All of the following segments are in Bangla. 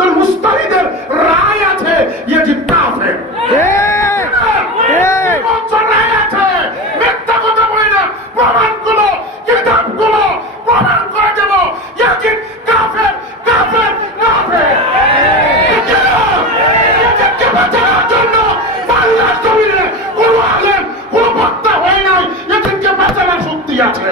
জন মুস্তাহিদের রায় আছে ইয়াজিদ কাফের। রায় আছে, মিথ্যা কথা বলি না, প্রমাণগুলো কিতাবগুলো প্রমাণ করে দেব ইয়াজিদ কাফের কাফের কাফের। ইয়াজিদকে বাঁচানোর জন্য বাংলার জমিনে কোনো আলেম কোনো বক্তা হয় নাই, ইয়াজিদকে বাঁচানোর শক্তি আছে।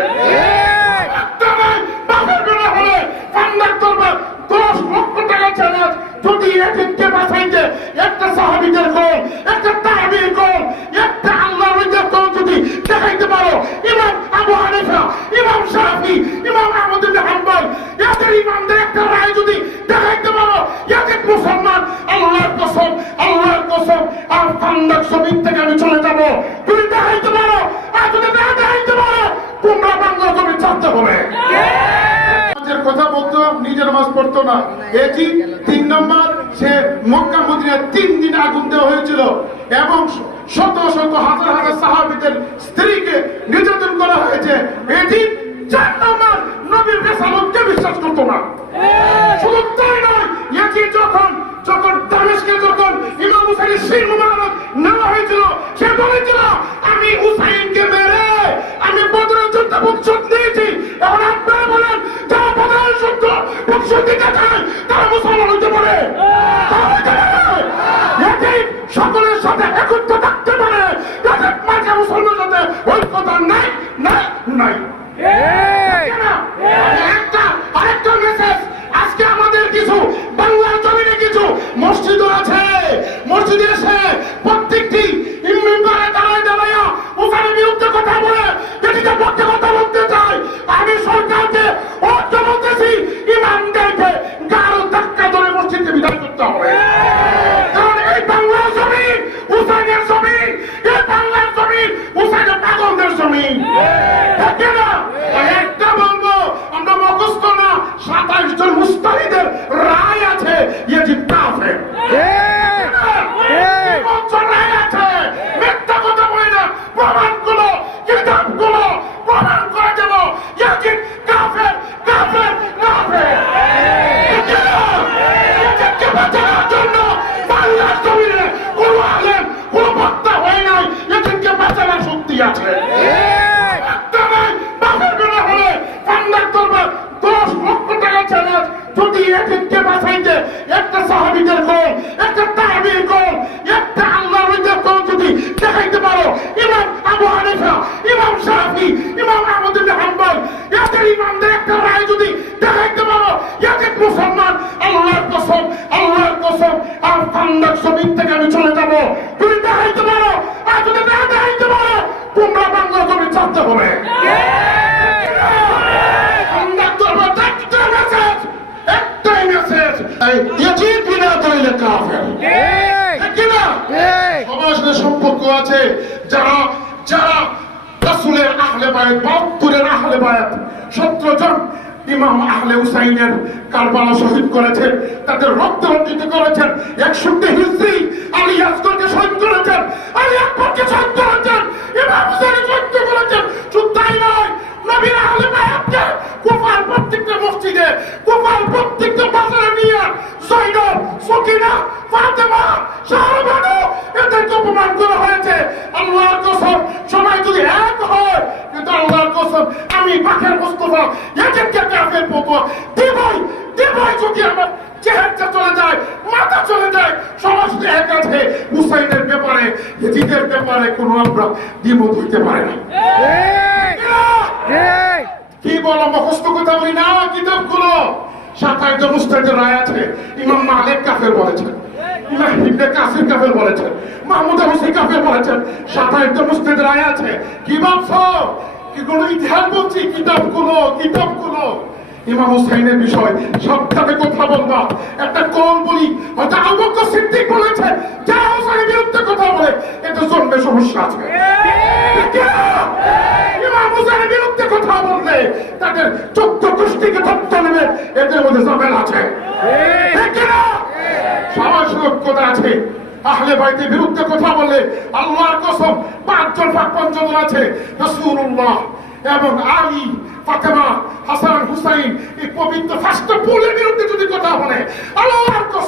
যদি ইয়াজিদকে বাঁচাইতে একটা সাহাবীদের গোল, একটা তাবিঈর গোল, একটা আল্লাহর ওলিদের গোল যদি দেখাইতে পারো, ইমাম আবু হানিফা, ইমাম শাফি, ইমাম আহমদ ইবনে হাম্বল, এদের ইমামদের একটা রায় যদি দেখাইতে পারো, ইয়াজিদ মুসলমান, আল্লাহর কসম, আল্লাহর কসম, আর ফান্দাক জমিন থেকে আমি চলে যাব। তুমি দেখাইতে পারো, আর যদি না দেখাইতে পারো, তোমরা বাংলা জমিন ছাড়তে হবে। কথা বলতো, নিজের নামাজ পড়তো না। এটি 3 নম্বর, সে মক্কা মদিনায় 3 দিন আগুন দেওয়া হয়েছিল এবং শত শত হাজার হাজার সাহাবীদের স্ত্রীকে নির্যাতন করা হয়েছে। এটি 4 নম্বর, নবীর রিসালাতকে বিশ্বাস করতো না। শুধু তাই নয়, এটি যখন দামেস্কে যখন ইমাম হুসাইনের শির মুবারক নেওয়া হয়েছিল, সে বলেছিল আমি হুসাইনকে মেরে আমি বদরের যুদ্ধে প্রতিশোধ নিয়েছি। এখন আপনারা বলেন যারা বদরের যুদ্ধ প্রতিশোধ দিতে চায় তারা মুসলমান হইতে পারে? সকলের সাথে একত্র থাকতে পারে, তাদের মাঝে মুসলমানের সাথে ঐক্যতা নাই নাই নাই। আরেকটা মেসেজ, আজকে আমাদের কিছু বাংলার জমিনে কিছু মসজিদও আছে, মসজিদে এসে প্রত্যেকটি ইমামবারে দাঁড়ায় দাঁড়ায় ওখানে বিরুদ্ধে কথা বলে যেটিতে পক্ষে কথা বলতে চায়। আমি সরকারকে ঐক্য বলতেছি, ইমামদেরকে গাড় ধাক্কা ধরে মসজিদকে বিদায় করতে হবে। কারণ এই বাংলার জমিন হুসাইনের জমিন, এই বাংলার জমিন হুসাইনের পাগলদের জমিন। একটা বলবো, আমরা মুখস্থ না, 27 জন মুস্তাহিদের রায় আছে ইয়াজিদ কাফের। রায় আছে, মিথ্যা কথা বলি না, প্রমাণগুলো কিতাবগুলো প্রমাণ করে দেব ইয়াজিদ কাফের কাফের কাফের। ইয়াজিদকে বাঁচানোর জন্য বাংলার জমিনে কোনো আলেম কোনো বক্তা হয় নাই, ইয়াজিদকে বাঁচানোর শক্তি আছে। যদি ইয়াজিদকে বাঁচাইতে একটা সাহাবীদের গোল, একটা তাবিঈর গোল, একটা আল্লাহর ওলিদের গোল যদি দেখাইতে পারো, ইমাম আবু হানিফা, ইমাম শাফি, ইমাম আহমদ ইবনে হাম্বল, এদের ইমামদের একটা রায় যদি দেখাইতে পারো, ইয়াজিদ মুসলমান, আল্লাহর কসম, আল্লাহর কসম, আর ফান্দাক জমিন থেকে আমি চলে যাব। তুমি দেখাইতে পারো, আর যদি না দেখাইতে পারো, তোমরা বাংলা জমিন ছাড়তে হবে। সম্পর্ক আছে যারা যারা রাসূলের আহলে বায়াত, 72 আহলে বায়াত, 17 জন ইমাম আহলে হুসাইনের কারবালা শহীদ করেছেন, তাদের রক্ত রঞ্জিত করেছেন। 61 হিজরি আলী আসগরকে শহীদ করেছেন, আলী আকবরকে শহীদ করেছেন, ইমাম হুসাইনকে শহীদ করেছেন। শুধু তাই নয়, নবীর আহলে বায়াতকে কুফার প্রত্যেকটা মসজিদে, কুফার প্রত্যেকটা বাজারে নিয়ে জয়নব, সকিনা, ফাতেমা, শাহবানু এদেরকে অপমান করা হয়েছে। আল্লাহর কসম, সবাই যদি এক হয়, কিন্তু আল্লাহর কসম আমি পাখের মুস্তাফা ইয়াজিদকে কাফের বলবো দিবই দিবই। যদি আমার চেহারাটা চলে যায়, মাথা চলে যায়, সমাজ এক আছে। হুসাইনের ব্যাপারে, ইয়াজিদের ব্যাপারে কোনো আমরা দ্বিমত হইতে পারে না। কি বলো, মুখস্থ কথা বলি না, কিতাবগুলো 27 জন মুস্তাহিদের রায় আছে। ইমাম মালিক কাফের বলেছেন, ইমাম ইবনে কাসির কাফের বলেছেন, মাহমুদ হোসেন কাফের বলেছেন, 27 জন মুস্তাহিদের রায় আছে। কি ভাবছো কি কোনো ইতিহাস বলছি? কিতাবগুলো কিতাবগুলো ইমাম হুসাইনের বিষয় সবটাতে কথা বলবা। একটা কোন বলি, হয়তো আবু বকর সিদ্দিক বলেছেন যারা হুসাইনের বিরুদ্ধে কথা বলে এতে জন্মে সমস্যা আছে। ইমাম হুসাইনের বিরুদ্ধে কথা বললে তাদের 14 গোষ্ঠীকে তত্ত্ব নেবে, এদের মধ্যে ঝামেলা আছে। সাহসিকতা আছে। আহলে বাইতের বিরুদ্ধে কথা বলে আল্লাহর কসম 5 জন পাক পঞ্চজন আছে, রাসূলুল্লাহ এবং আলী, ফাতেমা, হাসান, হুসাইন, এই পবিত্র ফাস্ট পুলের বিরুদ্ধে যদি কথা বলে আল্লাহর কসম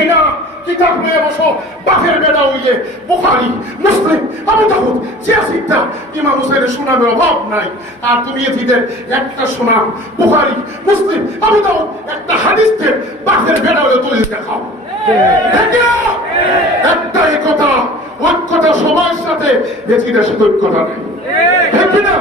বুঝি না কিতাব নিয়ে বসো বাপের বেটা হইলে বুখারী মুসলিম আবু দাউদ সিয়াসিটা ইমাম হুসাইনের সুনামের অভাব নাই আর তুমি এদিদের একটা সুনাম বুখারী মুসলিম আবু দাউদ একটা হাদিসের বাপের বেটা হলে তুলে দেখাও একটা একতা ঐক্যতা সবার সাথে এদিদের সাথে ঐক্যতা নেই ঠিক না